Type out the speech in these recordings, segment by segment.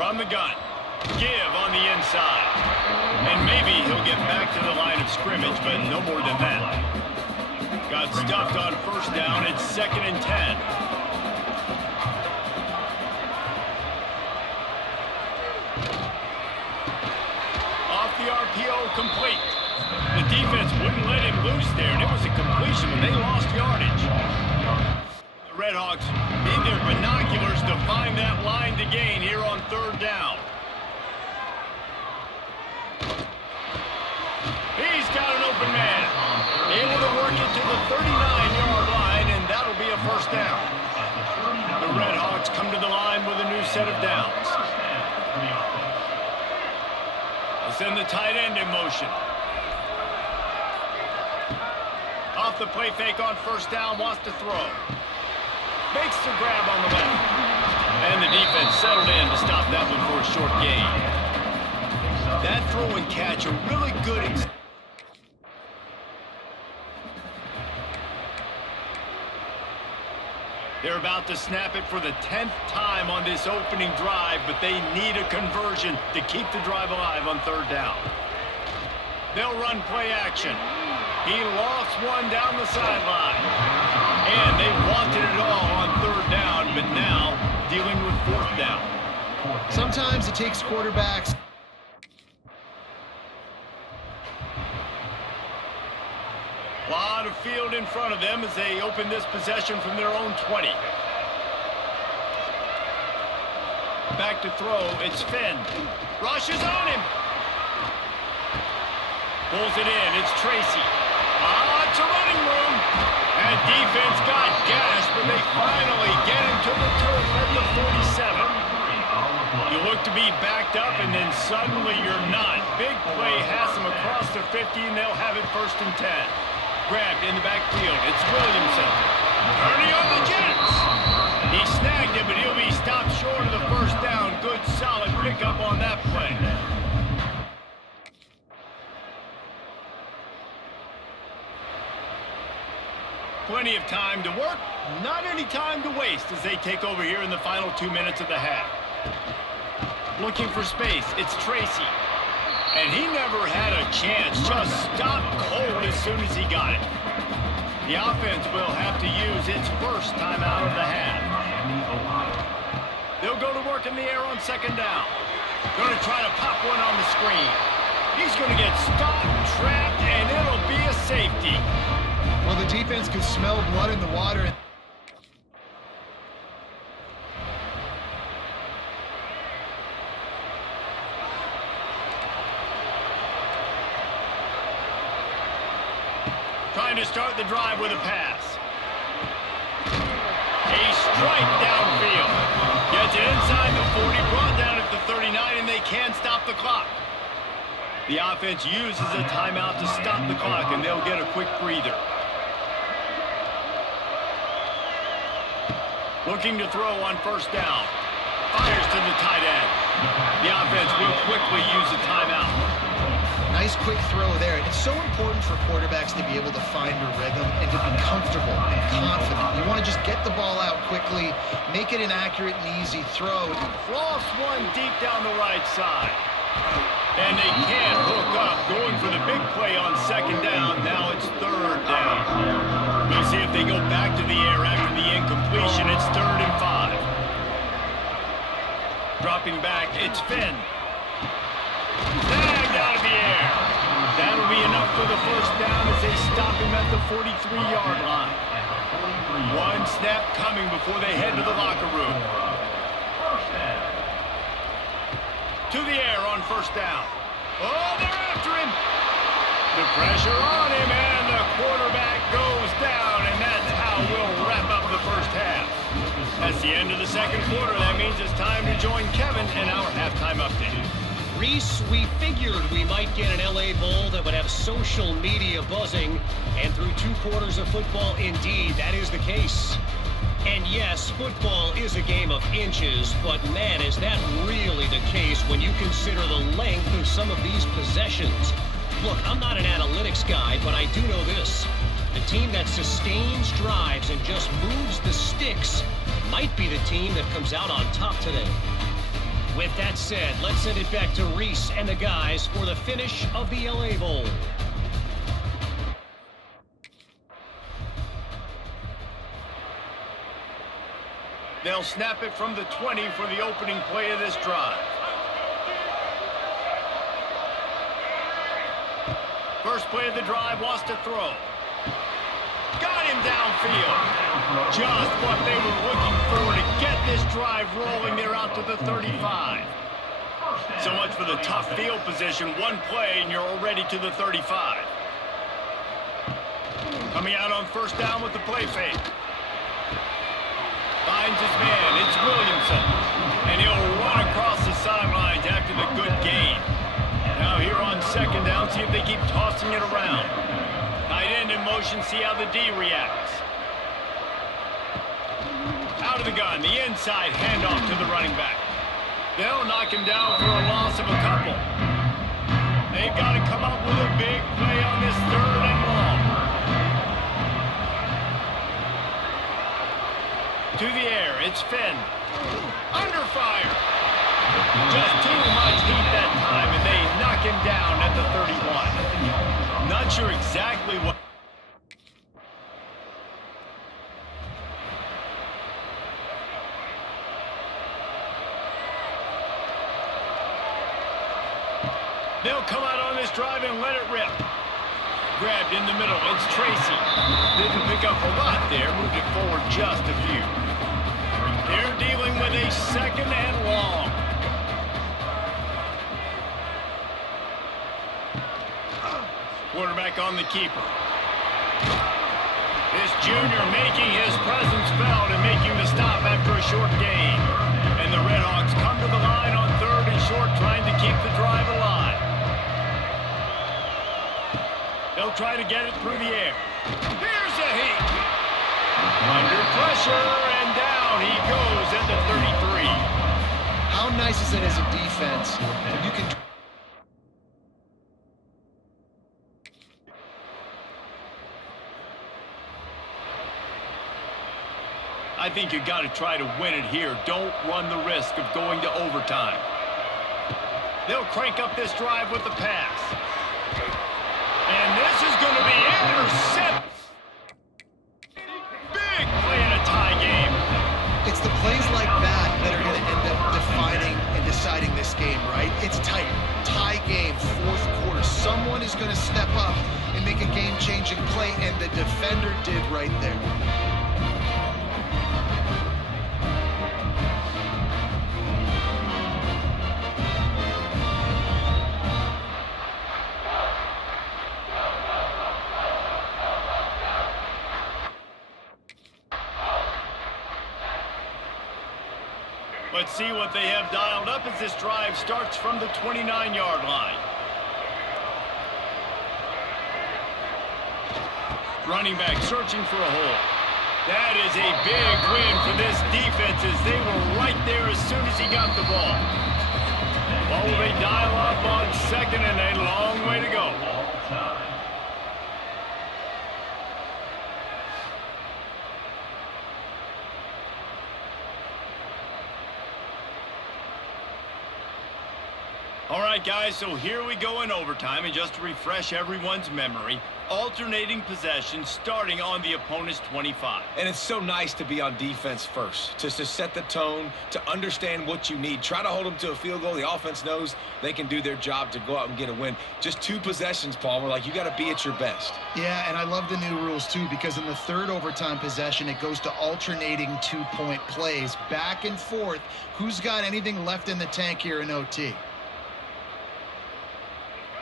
From the gun. Give on the inside. And maybe he'll get back to the line of scrimmage, but no more than that. Got stuffed on first down. It's 2nd and 10. Off the RPO, complete. The defense wouldn't let him loose there, and it was a completion when they lost yardage. The Redhawks need their binoculars to find that line to gain here on 3rd down. He's got an open man. Able to work it to the 39-yard line, and that'll be a 1st down. The Redhawks come to the line with a new set of downs. They'll send the tight end in motion. Off the play fake on 1st down, wants to throw. Makes the grab on the left. And the defense settled in to stop that one for a short gain. That throw and catch, a really good They're about to snap it for the 10th time on this opening drive, but they need a conversion to keep the drive alive on 3rd down. They'll run play action. He lofts one down the sideline. And they wanted it all on 3rd down, but now dealing with 4th down. Sometimes it takes quarterbacks. A lot of field in front of them as they open this possession from their own 20. Back to throw, it's Finn. Rushes on him. Pulls it in, it's Tracy. It's a running room. And defense got gas, but they finally get him to the turf at the 47. You look to be backed up, and then suddenly you're not. Big play has them across the 50, and they'll have it 1st and 10. Grabbed in the backfield. It's Williamson. Turning on the Jets. He snagged it, but he'll be stopped short of the 1st down. Good, solid pickup on that play. Plenty of time to work, not any time to waste as they take over here in the final 2 minutes of the half. Looking for space, it's Tracy. And he never had a chance, just stopped cold as soon as he got it. The offense will have to use its 1st timeout of the half. They'll go to work in the air on 2nd down. Going to try to pop one on the screen. He's going to get stopped, trapped, and it'll be a safety. Well, the defense could smell blood in the water. Trying to start the drive with a pass. A strike downfield. Gets it inside the 40, brought down at the 39, and they can't stop the clock. The offense uses a timeout to stop the clock, and they'll get a quick breather. Looking to throw on 1st down. Fires to the tight end. The offense will quickly use a timeout. Nice quick throw there. It's so important for quarterbacks to be able to find a rhythm and to be comfortable and confident. You want to just get the ball out quickly, make it an accurate and easy throw. Lost one deep down the right side. And they can't hook up. Going for the big play on 2nd down. Now it's 3rd down. We'll see if they go back to the air after the incompletion. It's 3rd and 5. Dropping back, it's Finn. Snagged out of the air. That'll be enough for the 1st down as they stop him at the 43-yard line. One snap coming before they head to the locker room. To the air on 1st down. Oh, they're after him. The pressure on him, and the quarterback goes down, and that's how we'll wrap up the 1st half. That's the end of the 2nd quarter. That means it's time to join Kevin in our halftime update. Reese, we figured we might get an LA Bowl that would have social media buzzing, and through 2 quarters of football, indeed, that is the case. And yes, football is a game of inches, but man, is that really the case when you consider the length of some of these possessions. Look, I'm not an analytics guy, but I do know this. The team that sustains drives and just moves the sticks might be the team that comes out on top today. With that said, let's send it back to Reese and the guys for the finish of the LA Bowl. They'll snap it from the 20 for the opening play of this drive. First play of the drive, wants to throw. Got him downfield. Just what they were looking for to get this drive rolling. They're out to the 35. So much for the tough field position. One play and you're already to the 35. Coming out on first down with the play fake. Finds his man. It's Williamson. And he'll run across the sidelines after the good gain. Now here on second down, see if they keep tossing it around. Tight end in motion, see how the D reacts. Out of the gun, the inside handoff to the running back. They'll knock him down for a loss of a couple. They've got to come up with a big play on this third and long. To the air, it's Finn. Under fire. Just too much heat that time, and they knock him down at the 31. Not sure exactly what... They'll come out on this drive and let it rip. Grabbed in the middle, it's Tracy. Didn't pick up a lot there, moved it forward just a few. They're dealing with a second and long. Quarterback on the keeper. This junior making his presence felt and making the stop after a short gain. And the Redhawks come to the line on third and short, trying to keep the drive alive. They'll try to get it through the air. Here's a heat. Under pressure, and down he goes at the 33. How nice is it as a defense when you can... I think you got to try to win it here. Don't run the risk of going to overtime. They'll crank up this drive with the pass. And this is going to be intercepted. Big play in a tie game. It's the plays like that that are going to end up defining and deciding this game, right? It's tight. Tie game, fourth quarter. Someone is going to step up and make a game-changing play, and the defender did right there. Let's see what they have dialed up as this drive starts from the 29-yard line. Running back searching for a hole. That is a big win for this defense as they were right there as soon as he got the ball. Well, will they dial up on second and a long way to go? All right, guys, so here we go in overtime, and just to refresh everyone's memory, alternating possession starting on the opponent's 25. And it's so nice to be on defense first, just to set the tone, to understand what you need. Try to hold them to a field goal. The offense knows they can do their job to go out and get a win. Just 2 possessions, Paul. We're like, you got to be at your best. Yeah, and I love the new rules, too, because in the third overtime possession, it goes to alternating 2-point plays, back and forth. Who's got anything left in the tank here in OT?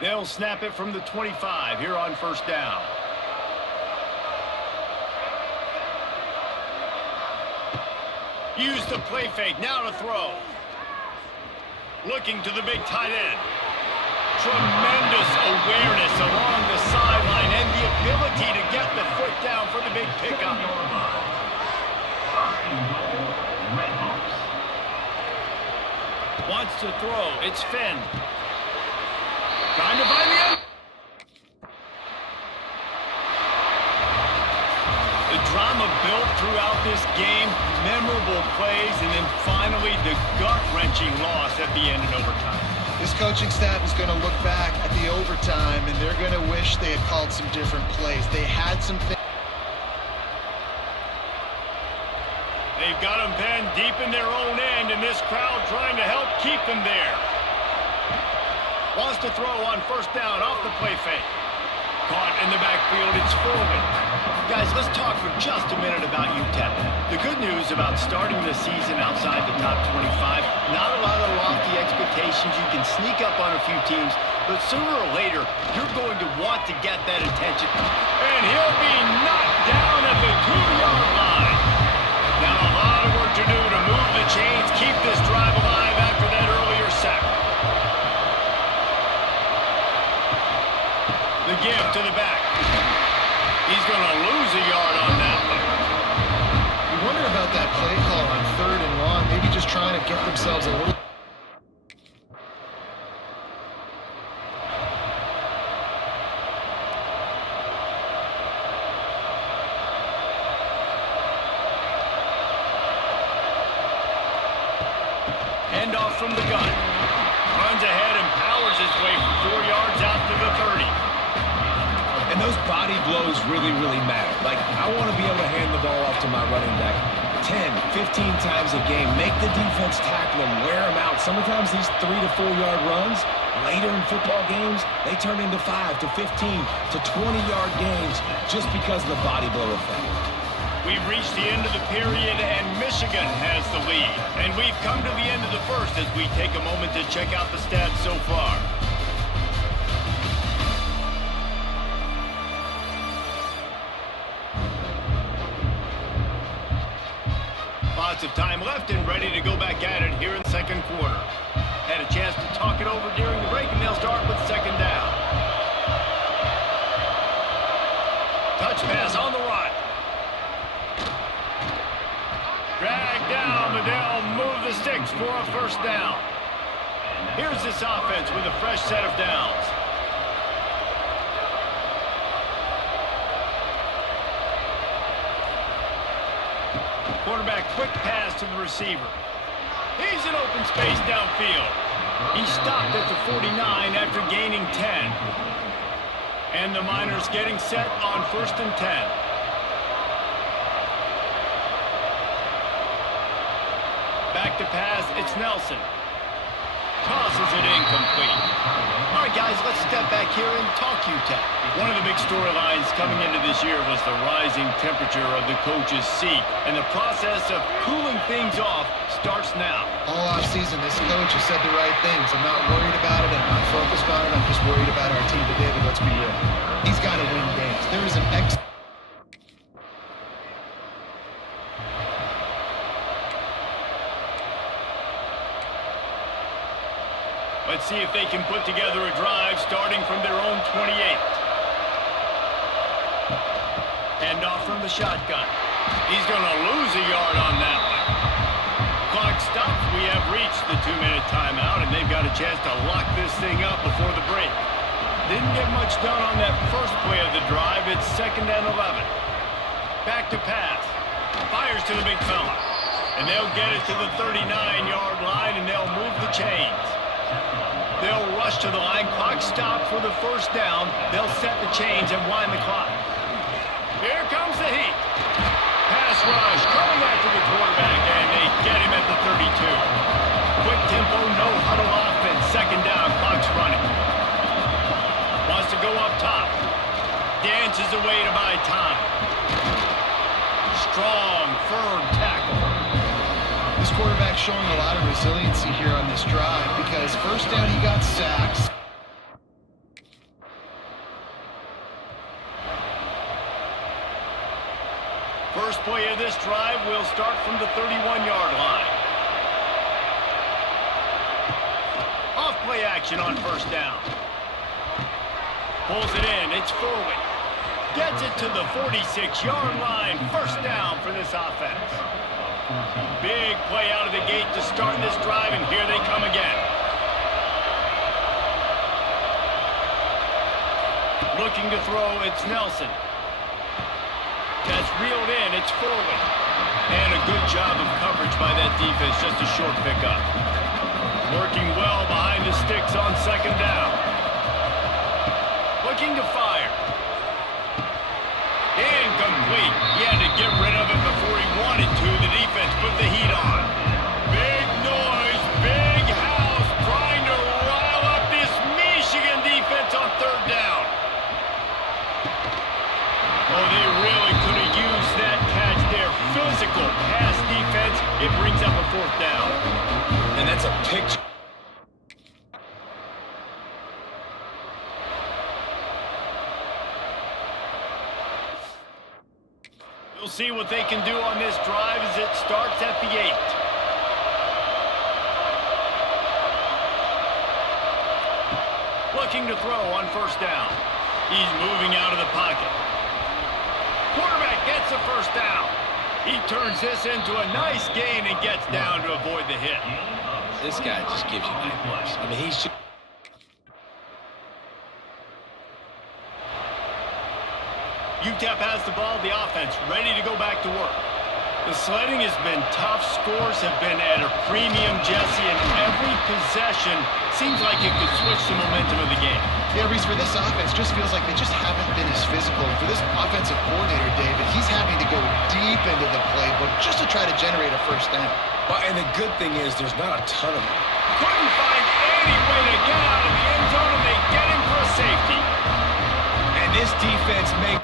They'll snap it from the 25 here on first down. Use the play fake, now to throw. Looking to the big tight end. Tremendous awareness along the sideline and the ability to get the foot down for the big pickup. Wants to throw, it's Finn. Trying to find the end. The drama built throughout this game, memorable plays, and then finally the gut-wrenching loss at the end in overtime. This coaching staff is going to look back at the overtime, and they're going to wish they had called some different plays. They had some things. They've got them penned deep in their own end, and this crowd trying to help keep them there. Wants to throw on first down off the play fake. Caught in the backfield, it's Foreman. Guys, let's talk for just a minute about UTEP. The good news about starting the season outside the top 25, not a lot of lofty expectations. You can sneak up on a few teams, but sooner or later, you're going to want to get that attention. And he'll be knocked down at the 2-yard line. Now a lot of work to do to move the chains, keep this drive alive after that earlier sack. The give to the back. He's going to lose a yard on that one. You wonder about that play call on 3rd and long, maybe just trying to get themselves a little... Handoff from the gun. Runs ahead and powers his way for 4 yards out to the 30. And those body blows really, really matter. Like, I want to be able to hand the ball off to my running back 10, 15 times a game. Make the defense tackle him, wear him out. Sometimes these 3 to 4 yard runs, later in football games, they turn into 5 to 15 to 20-yard games just because of the body blow effect. We've reached the end of the period, and Michigan has the lead. And we've come to the end of the first as we take a moment to check out the stats so far. Lots of time left and ready to go back at it here in the second quarter. Had a chance to talk it over during the break, and they'll start with second down. Touch pass on the run. Drag down, but they'll move the sticks for a first down. Here's this offense with a fresh set of downs. Quarterback quick pass to the receiver. He's in open space downfield. He stopped at the 49 after gaining 10. And the Miners getting set on 1st and 10. Back to pass, it's Nelson. Tosses it incomplete. All right, guys, let's step back here and talk UTEP. One of the big storylines coming into this year was the rising temperature of the coach's seat, and the process of cooling things off starts now. All offseason, this coach has said the right things. I'm not worried about it. I'm not focused on it. I'm just worried about our team. But David, let's be real. He's got to win games. There is an Let's see if they can put together a drive starting from their own 28. Hand off from the shotgun. He's going to lose a yard on that one. Clock stops. We have reached the 2-minute timeout, and they've got a chance to lock this thing up before the break. Didn't get much done on that first play of the drive. It's 2nd and 11. Back to pass. Fires to the big fella. And they'll get it to the 39-yard line, and they'll move the chains. They'll rush to the line. Clock stopped for the first down. They'll set the chains and wind the clock. Here comes the heat. Pass rush coming after the quarterback, and they get him at the 32. Quick tempo, no huddle offense. 2nd down, clock's running. Wants to go up top. Dances away to buy time. Strong, firm tackle. This quarterback's showing a lot of resiliency here on this drive because first down he got sacks. First play of this drive will start from the 31-yard line. Off play action on first down. Pulls it in. It's forward. Gets it to the 46-yard line. First down for this offense. Big play out of the gate to start this drive, and here they come again. Looking to throw, it's Nelson. That's reeled in. It's forward. And a good job of coverage by that defense. Just a short pickup. Working well behind the sticks on second down. Looking to fire. Incomplete. He had to get rid of it before he wanted to. The defense put the heat on. Big noise, big house, trying to rile up this Michigan defense on third down. Oh, they really could have used that catch there. Physical pass defense. It brings up a fourth down. And that's a picture. We'll see what they can do on this drive as it starts at the 8. Looking to throw on first down. He's moving out of the pocket. Quarterback gets the first down. He turns this into a nice gain and gets down to avoid the hit. This guy just gives you nightmares. I mean, he's... UTEP has the ball, the offense ready to go back to work. The sledding has been tough. Scores have been at a premium, Jesse, and every possession seems like it could switch the momentum of the game. Yeah, Reese, for this offense, just feels like they just haven't been as physical. For this offensive coordinator, David, he's having to go deep into the playbook just to try to generate a first down. Well, and the good thing is there's not a ton of them. Couldn't find any way to get out of the end zone, and they get him for a safety. And this defense may...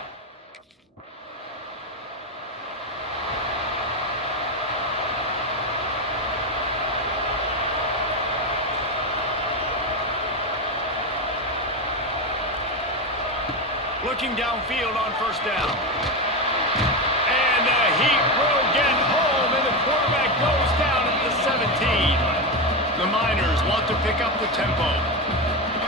Looking downfield on first down. And the Heat will get home, and the quarterback goes down at the 17. The Miners want to pick up the tempo.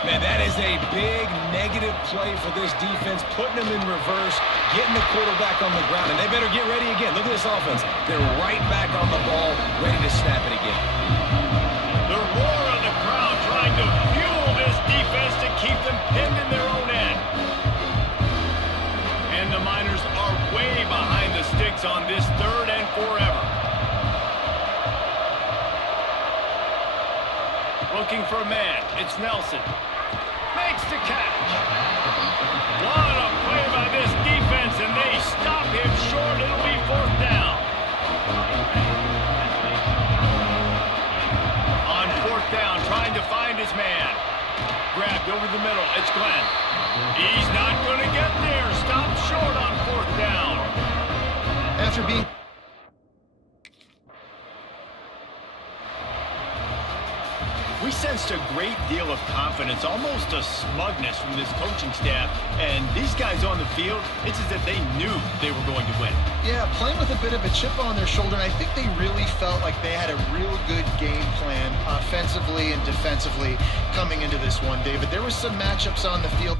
Man, that is a big negative play for this defense, putting them in reverse, getting the quarterback on the ground, and they better get ready again. Look at this offense. They're right back on the ball, ready to snap it again. The roar of the crowd trying to fuel this defense to keep them pinned in their own end. And the Miners are way behind the sticks on this third and forever. Looking for a man. It's Nelson. Makes the catch. What a play by this defense, and they stop him short. It'll be fourth down. On fourth down, trying to find his man. Grabbed over the middle. It's Glenn. He's not going to get there. Stop short on fourth down. After being... We sensed a great deal of confidence, almost a smugness from this coaching staff. And these guys on the field, it's as if they knew they were going to win. Yeah, playing with a bit of a chip on their shoulder, and I think they really felt like they had a real good game plan offensively and defensively coming into this one, David. There were some matchups on the field.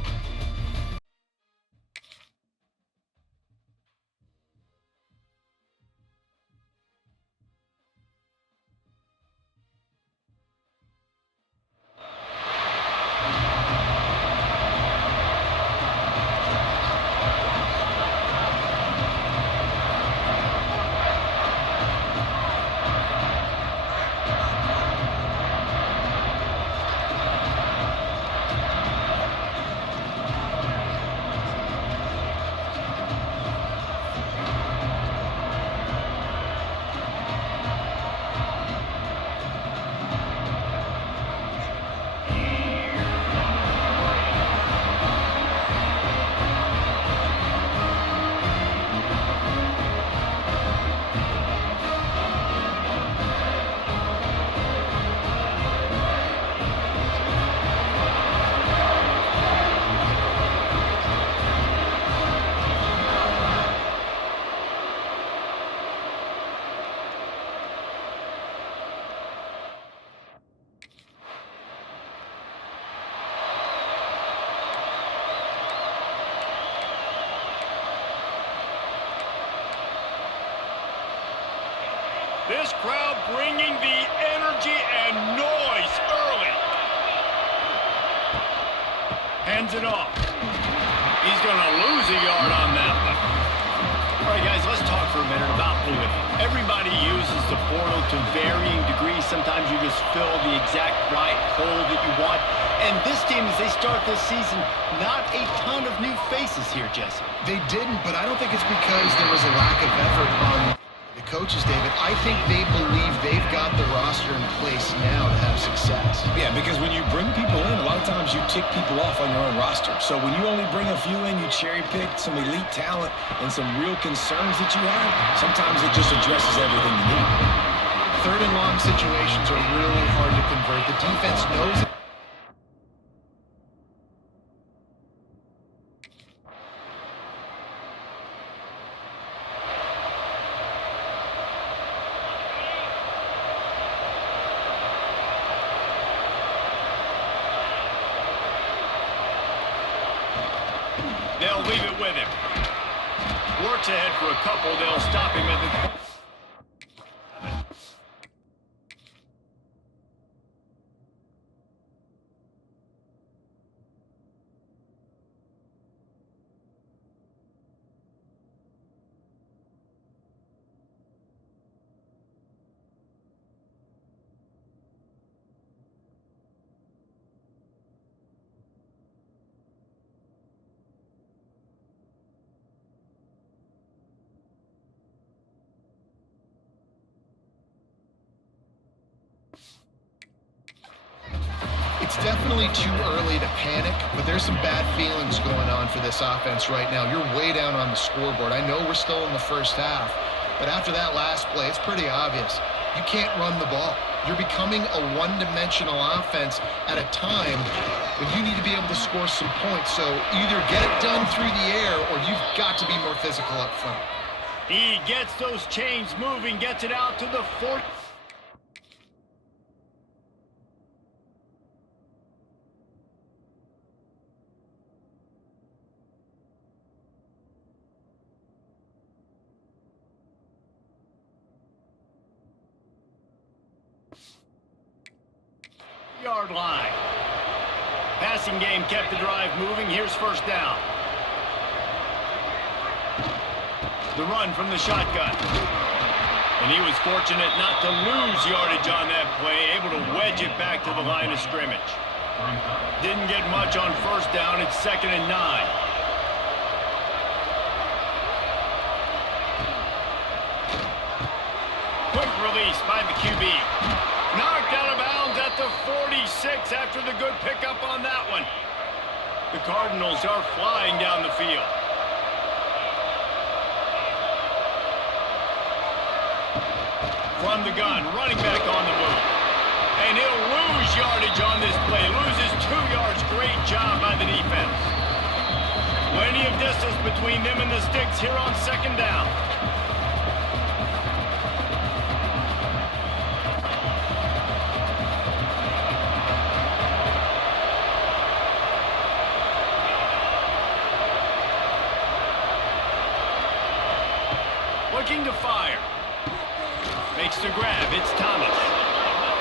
This crowd bringing the energy and noise early. Hands it off. He's going to lose a yard on that one. All complimented about Louisville. Everybody uses the portal to varying degrees. Sometimes you just fill the exact right hole that you want. And this team, as they start this season, not a ton of new faces here, Jesse. They didn't, but I don't think it's because there was a lack of effort on the coaches, David. I think they believe they've got the roster in place now to have success. Yeah, because when you bring people in, a lot of times you tick people off on your own roster. So when you only bring a few in, you cherry pick some elite talent and some real concerns that you have, sometimes it just addresses everything you need. Third and long situations are really hard to convert. The defense knows it. They'll leave it with him. Works ahead for a couple. They'll stop him at the... It's definitely too early to panic, but there's some bad feelings going on for this offense right now. You're way down on the scoreboard. I know we're still in the first half, but after that last play, it's pretty obvious. You can't run the ball. You're becoming a one-dimensional offense at a time when you need to be able to score some points. So either get it done through the air or you've got to be more physical up front. He gets those chains moving, gets it out to the 40. Yard line. Passing game kept the drive moving. Here's first down. The run from the shotgun. And he was fortunate not to lose yardage on that play, able to wedge it back to the line of scrimmage. Didn't get much on first down. It's 2nd and 9. Quick release by the QB. Knocked out of bounds at the 46 after the good pickup on that one. The Cardinals are flying down the field. From the gun, running back on the move. And he'll lose yardage on this play. Loses 2 yards. Great job by the defense. Plenty of distance between them and the sticks here on 2nd down. Looking to fire. Makes the grab. It's Thomas.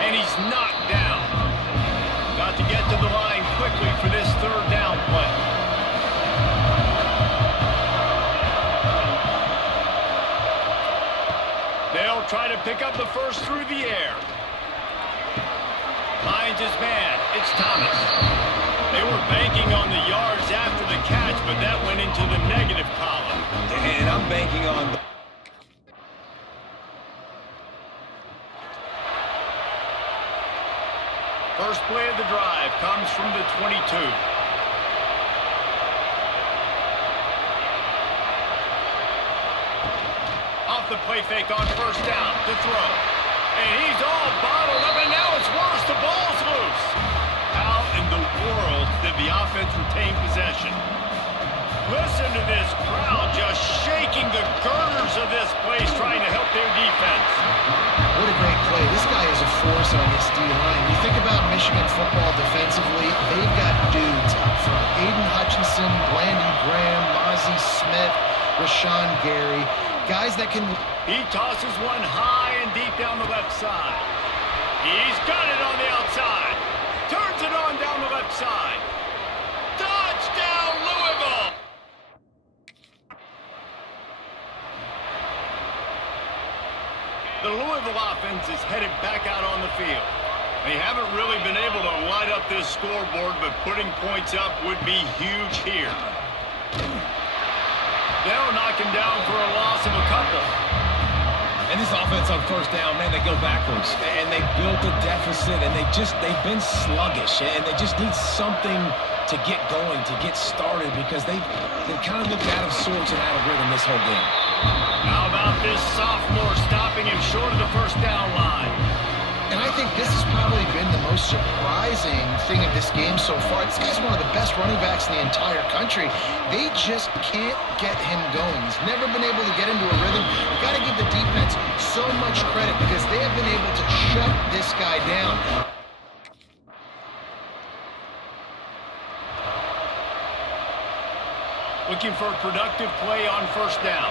And he's knocked down. Got to get to the line quickly for this 3rd down play. They'll try to pick up the first through the air. Finds his man. It's Thomas. They were banking on the yards after the catch, but that went into the negative column. And I'm banking on the... First play of the drive comes from the 22. Off the play fake on first down to throw. And he's all bottled up, and now it's worse. The ball's loose. How in the world did the offense retain possession? Listen to this crowd just shaking the girders of this place, trying to help their defense. What a great play. This guy is a force on this D-line. You think about Michigan football defensively, they've got dudes up front. Aiden Hutchinson, Blandon Graham, Mozzie Smith, Rashawn Gary. Guys that can... He tosses one high and deep down the left side. He's got it on the outside. Turns it on down the left side. Touchdown, Louisville! The Louisville offense is headed back out on the field. They haven't really been able to light up this scoreboard, but putting points up would be huge here. They'll knock him down for a loss of a couple. And this offense on first down, man, they go backwards. And they built a deficit, and they've been sluggish. And they just need something to get going, to get started, because they've kind of looked out of sorts and out of rhythm this whole game. How about this sophomore stopping him short of the first down line? And I think this has probably been the most surprising thing of this game so far. This guy's one of the best running backs in the entire country. They just can't get him going. He's never been able to get into a rhythm. You got to give the defense so much credit because they have been able to shut this guy down. Looking for a productive play on first down.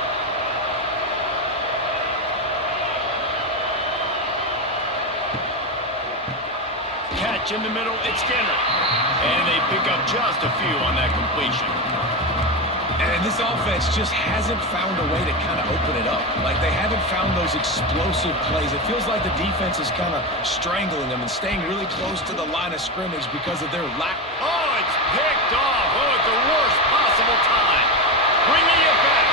Catch in the middle, it's Skinner. And they pick up just a few on that completion. And this offense just hasn't found a way to kind of open it up. Like, they haven't found those explosive plays. It feels like the defense is kind of strangling them and staying really close to the line of scrimmage because of their lack. Oh, it's picked off. Oh, at the worst possible time. Bringing it back.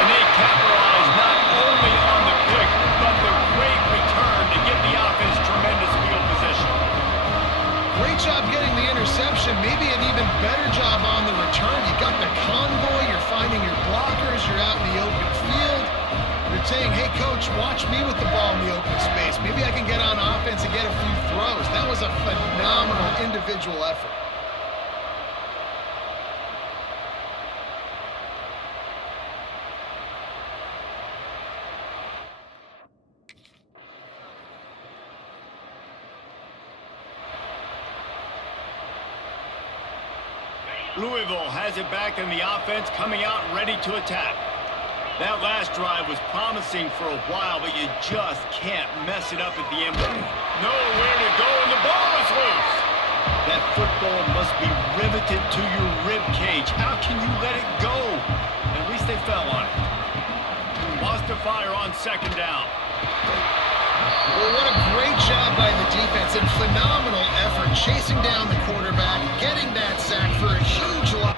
And they capitalize not only on the pick, but the great return to give the offense tremendous field position. Great job getting the interception. Maybe an even better job on the return. You got the convoy. You're finding your blockers. You're out in the open field. You're saying, hey, coach, watch me with the ball in the open space. Maybe I can get on offense and get a few throws. That was a phenomenal individual effort. Louisville has it back in the offense, coming out ready to attack. That last drive was promising for a while, but you just can't mess it up at the end. Nowhere to go, and the ball is loose. That football must be riveted to your rib cage. How can you let it go? At least they fell on it. Lost to fire on second down. Well, what a great job by the defense and phenomenal effort chasing down the quarterback, getting that sack for a huge loss.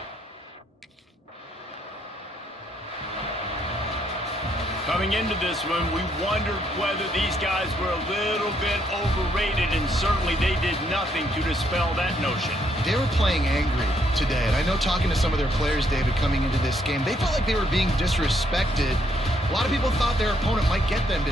Coming into this one, we wondered whether these guys were a little bit overrated, and certainly they did nothing to dispel that notion. They were playing angry today, and I know talking to some of their players, David, coming into this game, they felt like they were being disrespected. A lot of people thought their opponent might get them today.